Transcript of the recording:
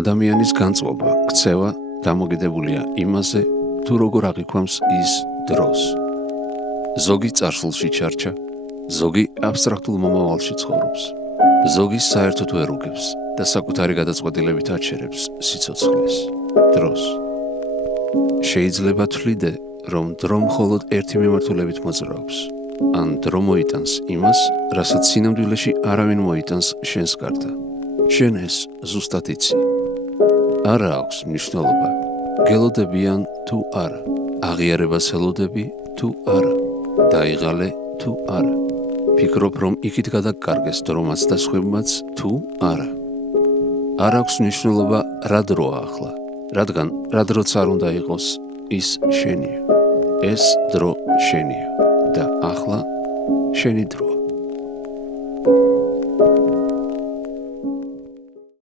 ადამიანის განწყობა, ქცევა დამოკიდებულია იმაზე, თუ როგორ აღიქვამს ის დროს. ზოგი წარსულში ჩარჩა, ზოგი აბსტრაქტულ მომავალში ცხოვრობს. ზოგი საერთოდ ვერ უგებს და საკუთარი გადაწყვეტილებით აჩერებს სიცოცხლეს, დროს. შეიძლება თვლიდე, რომ დრო მხოლოდ ერთი მიმართულებით მოძრაობს, ან დრო მოიტანს იმას, რასაც სინამდვილეში არავინ მოიტანს შენს გარდა. შენ ეს ზუსტად იცი. არა აქვს მნიშვნელობა, გელოდებიან თუ არა, აღიარებას ელოდები თუ არა, დაიღალე თუ არა. ფიქრობ, რომ იქით გადაგკარგეს დრომაც და სხვებმაც თუ არა. არ აქვს მნიშვნელობა, რა დროა ახლა, რადგან რა დროც არ უნდა იყოს, ის შენია. ეს დრო შენია და ახლა შენი დროა.